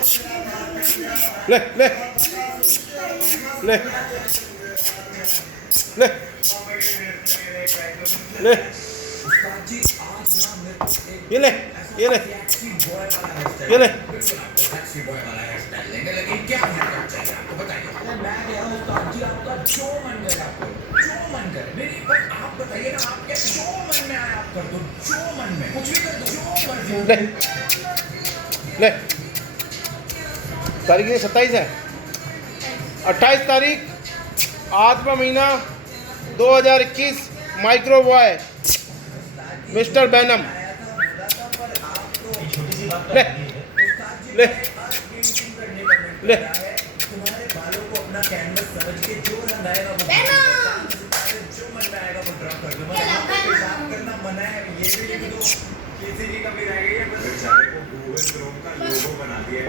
ले ले ले ले ले ये ले ये ले ये ले। लेकिन क्या चाहिए आपको बताइए। मैं गया उस्ताद जी, आपका जो मन करे आपको, जो मन करे। नहीं बस आप बताइए ना, आपके जो मन में आए आप कर दो, जो मन में कुछ भी कर दो, जो मर्जी। ले ले तारीख 27 है, 28 तारीख 8वां महीना 2021। माइक्रो बॉय मिस्टर बैनम। ले ले ले तुम्हारे बालों को अपना कैनवस समझ के जो रंग आएगा वो जो मन में आएगा वो ड्रॉ कर दो। मतलब पेशाब करना मना है, ये भी लिख दो। किसी की कभी रह गई है, बस बेचारे को गूगल क्रोम का लोगो बना दिया।